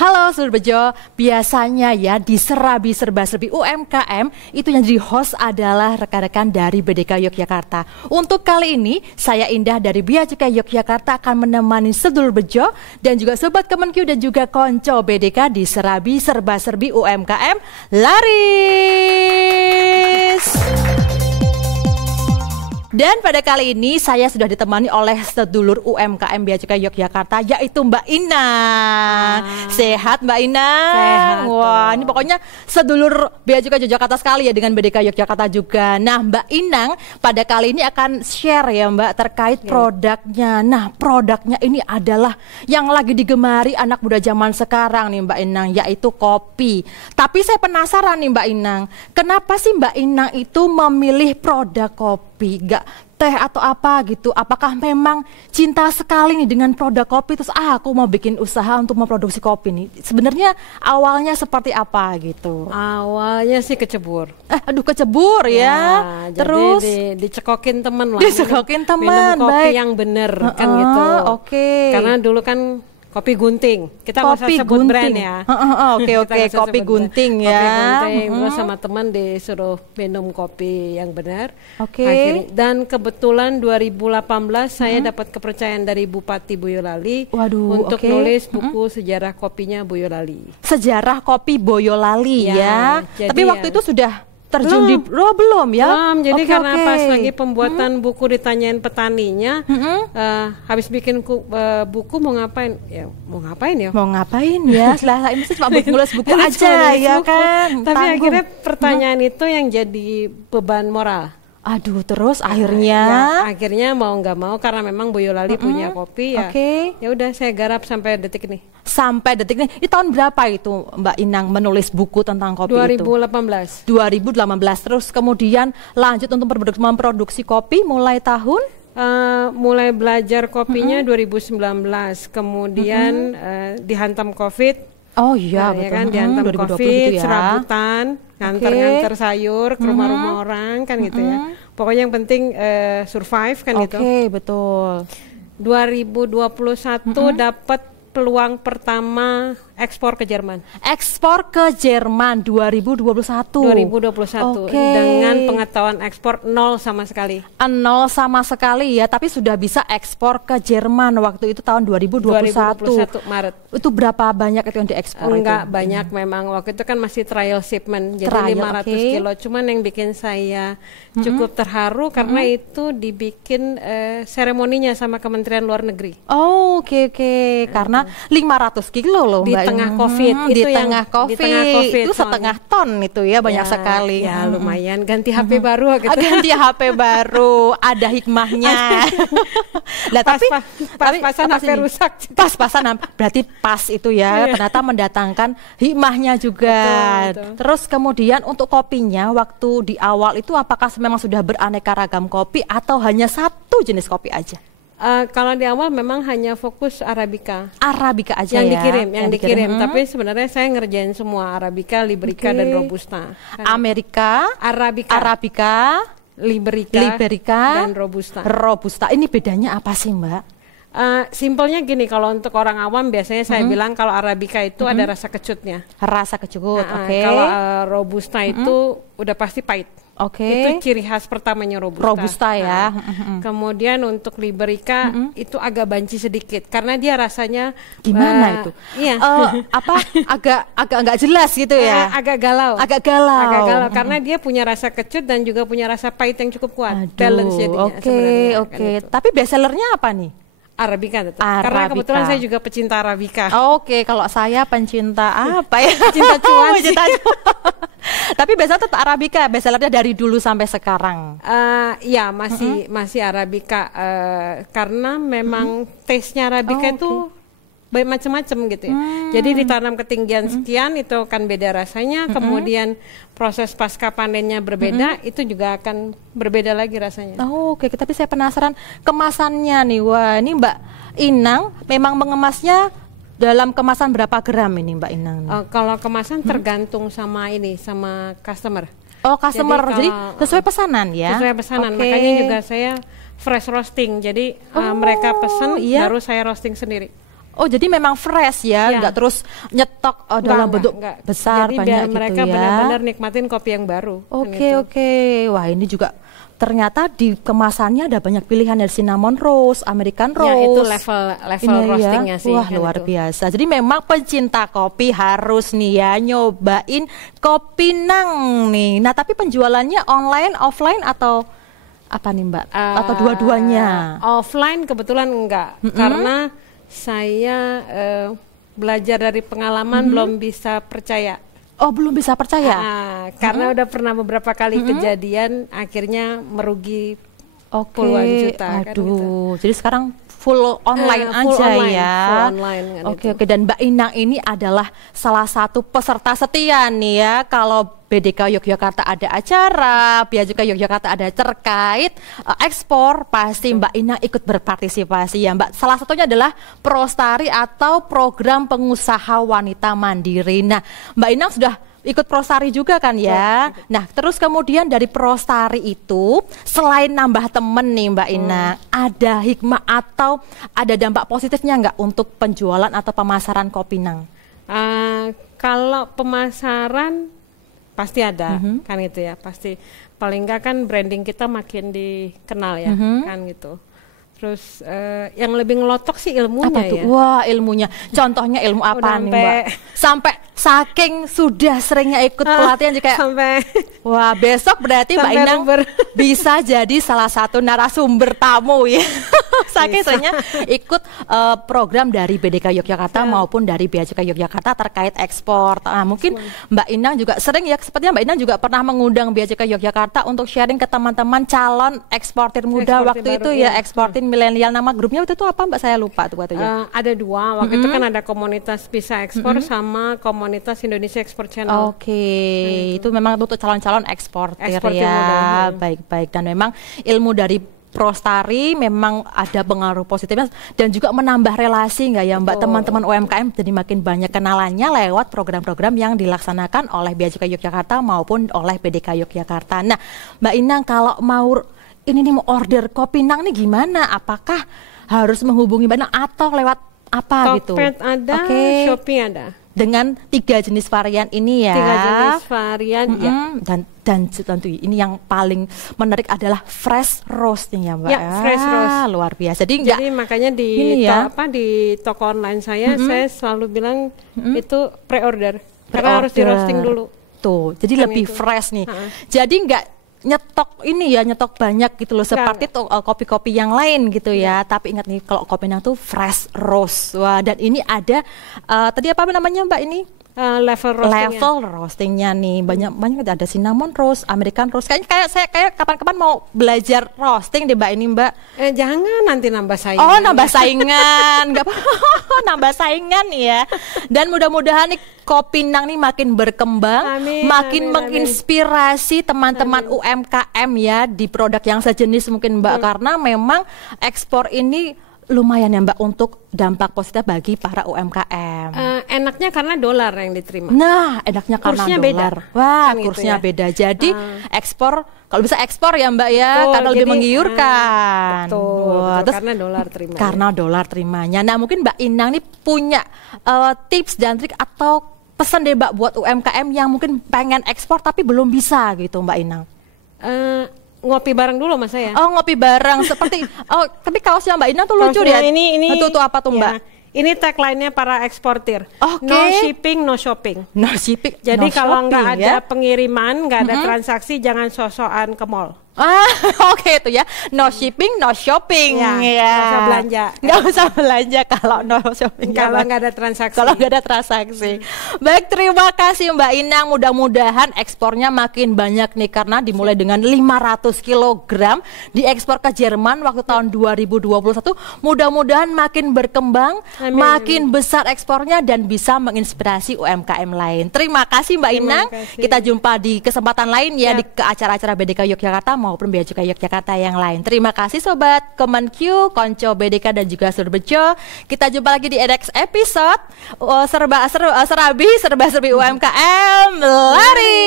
Halo Seluruh Bejo, biasanya ya di Serabi Serba-Serbi UMKM itu yang jadi host adalah rekan-rekan dari BDK Yogyakarta. Untuk kali ini saya Indah dari Bea Cukai Yogyakarta akan menemani Sedulur Bejo dan juga Sobat Kemenq dan juga Konco BDK di Serabi Serba-Serbi UMKM Laris. Dan pada kali ini saya sudah ditemani oleh sedulur UMKM Bea Cukai Yogyakarta yaitu Mbak Inang. Sehat Mbak Inang? Sehat. Wah, ini pokoknya sedulur Bea Cukai Yogyakarta sekali ya dengan BDK Yogyakarta juga. Nah, Mbak Inang pada kali ini akan share ya Mbak terkait produknya. Nah, produknya ini adalah yang lagi digemari anak muda zaman sekarang nih Mbak Inang, yaitu kopi. Tapi saya penasaran nih Mbak Inang, kenapa sih Mbak Inang itu memilih produk kopi, gak teh atau apa gitu? Apakah memang cinta sekali nih dengan produk kopi terus aku mau bikin usaha untuk memproduksi kopi nih? Sebenarnya awalnya seperti apa gitu? Awalnya sih kecebur. Aduh kecebur ya. Terus dicekokin temen lah. Dicekokin temen, minum kopi baik. yang bener kan gitu. Oke. Karena dulu kan kopi gunting. Kita nggak usah Kopi sebut gunting. brand ya. Oke, Kita nggak usah kopi sebut gunting brand. ya. Kopi gunting. Terus sama teman disuruh minum kopi yang benar. Oke. Dan kebetulan 2018 saya dapat kepercayaan dari Bupati Boyolali. Waduh, untuk oke. nulis buku sejarah kopinya Boyolali. Sejarah kopi Boyolali ya. jadi Tapi waktu ya. itu sudah terjun di belum ya? Belum, jadi Oke, karena oke. pas lagi pembuatan buku ditanyain petaninya, habis bikin buku mau ngapain? Ya mau ngapain ya? Mau ngapain ya? Setelah ini sih cuma nulis buku Ini aja cuma nulis ya buku. kan. Tapi Tanggung. akhirnya pertanyaan itu yang jadi beban moral. Aduh, terus akhirnya Ya, akhirnya mau nggak mau karena memang Boyolali punya kopi ya. Oke. Ya udah saya garap sampai detik ini. sampai detik ini. Ini tahun berapa itu Mbak Inang menulis buku tentang kopi itu? 2018. 2018. Terus kemudian lanjut untuk memproduksi kopi mulai tahun Mulai belajar kopinya 2019, kemudian dihantam COVID. Oh iya, Ya betul. kan dihantam 2020 COVID, gitu ya. serabutan, nganter-nganter sayur ke rumah-rumah orang kan gitu ya. Pokoknya yang penting survive kan gitu. Oke, betul. 2021 dapat peluang pertama ekspor ke Jerman. Ekspor ke Jerman 2021. 2021 Oke. dengan pengetahuan ekspor nol sama sekali. Nol sama sekali ya, tapi sudah bisa ekspor ke Jerman waktu itu tahun 2021. 2021 Maret. Itu berapa banyak itu yang diekspor Enggak itu? banyak memang, waktu itu kan masih trial shipment, jadi Trial, 500 oke. kilo. Cuman yang bikin saya cukup terharu karena itu dibikin seremoninya sama Kementerian Luar Negeri. Oh, oke. Karena 500 kilo loh Di Mbak. tengah COVID, di itu yang tengah COVID. di tengah COVID Itu setengah ton itu ya, banyak sekali. Ya lumayan, ganti HP baru gitu. Ganti HP baru, ada hikmahnya. Lah Pas-pasan apa HP sih ini? rusak. Pas-pasan berarti pas itu ya, ternyata mendatangkan hikmahnya juga. Betul. Terus kemudian untuk kopinya waktu di awal itu apakah memang sudah beraneka ragam kopi atau hanya satu jenis kopi aja? Kalau di awal memang hanya fokus Arabica. Arabica aja yang ya. dikirim. Tapi sebenarnya saya ngerjain semua Arabica, Liberica, dan Robusta. Amerika, Arabica, Liberica, dan Robusta. Robusta. Ini bedanya apa sih Mbak? Simpelnya gini, kalau untuk orang awam biasanya saya bilang kalau Arabica itu ada rasa kecutnya. Rasa kecut, oke. Kalau Robusta itu udah pasti pahit. Oke. Itu ciri khas pertamanya Robusta. Robusta ya. Kemudian untuk Liberica itu agak banci sedikit karena dia rasanya Gimana itu? Iya. Agak nggak jelas gitu ya. Agak galau. Agak galau. Karena dia punya rasa kecut dan juga punya rasa pahit yang cukup kuat. Aduh, Balance jadinya sebenarnya. Oke. Kan itu. Tapi bestsellernya apa nih? Arabica tetap. Arabica. Karena kebetulan saya juga pecinta Arabica. Oke, kalau saya pencinta apa ya? Pecinta cuan sih. Pencinta cuan. Tapi biasanya tetap Arabica, bestsellernya dari dulu sampai sekarang. Ya masih Arabica karena memang taste-nya Arabica itu macam-macam gitu ya. Jadi ditanam ketinggian sekian itu akan beda rasanya, kemudian proses pasca panennya berbeda, itu juga akan berbeda lagi rasanya. Oh, oke, tapi saya penasaran kemasannya nih. Wah, ini Mbak Inang memang mengemasnya dalam kemasan berapa gram ini Mbak Inang? Kalau kemasan tergantung sama customer. Oh, customer. Jadi, Jadi sesuai pesanan ya. Sesuai pesanan. Oke. Makanya juga saya fresh roasting. Jadi mereka pesan baru saya roasting sendiri. Oh, jadi memang fresh ya, nggak terus nyetok dalam bentuk besar jadi banyak biar gitu mereka ya. benar-benar nikmatin kopi yang baru. Oke. Wah, ini juga ternyata di kemasannya ada banyak pilihan dari cinnamon roast, American roast. Ya, itu level roastingnya sih. Wah, luar biasa. Jadi memang pencinta kopi harus nih ya nyobain Kopinang nih. Nah, tapi penjualannya online, offline atau apa nih Mbak? Atau dua-duanya? Offline kebetulan enggak, karena saya belajar dari pengalaman belum bisa percaya. Oh, belum bisa percaya? Karena udah pernah beberapa kali kejadian, akhirnya merugi puluhan juta. Aduh, kan, gitu. Jadi sekarang full online full aja online, ya. Full online, kan Oke. Dan Mbak Inang ini adalah salah satu peserta setia nih ya. Kalau BDK Yogyakarta ada acara, Bea Cukai Yogyakarta ada terkait ekspor, pasti Mbak Inang ikut berpartisipasi ya Mbak. Salah satunya adalah Prostari atau program pengusaha wanita mandiri. Nah, Mbak Inang sudah ikut Prostari juga kan ya. Nah, terus kemudian dari Prostari itu selain nambah temen nih Mbak Inang, ada hikmah atau ada dampak positifnya nggak untuk penjualan atau pemasaran Kopinang? Kalau pemasaran pasti ada, kan gitu ya, pasti. Paling enggak kan branding kita makin dikenal ya, kan gitu. Terus yang lebih ngelotok sih ilmunya apa tuh? ya. Wah, ilmunya. Contohnya ilmu apa nih Mbak? Sampai saking sudah seringnya ikut pelatihan juga sampai wah, besok berarti Mbak Inang bisa jadi salah satu narasumber tamu ya. Saking seringnya ikut program dari BDK Yogyakarta maupun dari Bea Cukai Yogyakarta terkait ekspor. Nah, mungkin Mbak Inang juga sering ya, sepertinya Mbak Inang juga pernah mengundang Bea Cukai Yogyakarta untuk sharing ke teman-teman calon eksportir muda waktu itu ya, eksportir milenial. Nama grupnya waktu itu apa Mbak? Saya lupa tuh waktunya. Ada dua, waktu itu kan ada komunitas bisa ekspor sama komunitas Indonesia Export Channel. Itu memang untuk calon-calon eksportir ya. Baik-baik. Dan memang ilmu dari Prostari memang ada pengaruh positifnya dan juga menambah relasi nggak ya Mbak, teman-teman UMKM jadi makin banyak kenalannya lewat program-program yang dilaksanakan oleh Bea Cukai Yogyakarta maupun oleh BDK Yogyakarta. Nah, Mbak Inang kalau mau ini nih mau order Kopinang nih gimana? Apakah harus menghubungi Mbak Inang atau lewat apa gitu? Tokped ada, Shopee ada. Dengan 3 jenis varian ini ya. 3 jenis varian ya. Dan tentu ini yang paling menarik adalah fresh roastnya Mbak. Ya, fresh roast. Luar biasa. Jadi makanya di toko online saya selalu bilang itu pre-order. Karena harus di roasting dulu. Tuh, jadi lebih fresh nih. Jadi nggak nyetok banyak gitu loh, seperti kopi-kopi yang lain gitu ya. Tapi ingat nih, kalau Kopinang tuh fresh roast. Wah, dan ini ada tadi apa namanya Mbak ini? Level roastingnya nih banyak ada cinnamon roast, American roast. Kayak kapan-kapan mau belajar roasting deh Mbak ini Mbak. Jangan nanti nambah saingan. Oh, nambah saingan, nggak apa-apa, nambah saingan ya. Dan mudah-mudahan nih Kopinang nih makin berkembang, makin menginspirasi teman-teman UMKM ya di produk yang sejenis mungkin Mbak, karena memang ekspor ini lumayan ya Mbak untuk dampak positif bagi para UMKM. Enaknya karena dolar yang diterima. Nah, enaknya karena kursnya dolar. Beda. Wah, kan kursnya gitu ya. beda. Jadi ekspor, kalau bisa ekspor ya Mbak ya, karena lebih menggiurkan. Betul, karena dolar terima. Karena dolar terimanya. Nah, mungkin Mbak Inang nih punya tips dan trik atau pesan deh Mbak buat UMKM yang mungkin pengen ekspor tapi belum bisa gitu Mbak Inang. Ngopi bareng dulu Mas saya. Oh, ngopi bareng seperti tapi kaosnya Mbak Inang tuh lucu dia. Ini tuh apa tuh Mbak? Ini tagline-nya para eksportir. No shipping, no shopping. No shipping. Jadi kalau nggak ada pengiriman, nggak ada transaksi, jangan sosokan ke mall. Oke itu ya, no shipping, no shopping ya. Nggak usah belanja. Nggak usah belanja kalau no shopping. Kalau nggak ada transaksi. Kalau nggak ada transaksi. Baik, terima kasih Mbak Inang. Mudah-mudahan ekspornya makin banyak nih, karena dimulai dengan 500 kg diekspor ke Jerman waktu tahun 2021. Mudah-mudahan makin berkembang, makin besar ekspornya dan bisa menginspirasi UMKM lain. Terima kasih Mbak Inang. Kita jumpa di kesempatan lain ya, di acara-acara BDK Yogyakarta maupun Bea Cukai Yogyakarta yang lain. Terima kasih Sobat Kemenq, Konco BDK dan juga Surbejo. Kita jumpa lagi di next episode serba-serbi UMKM lari.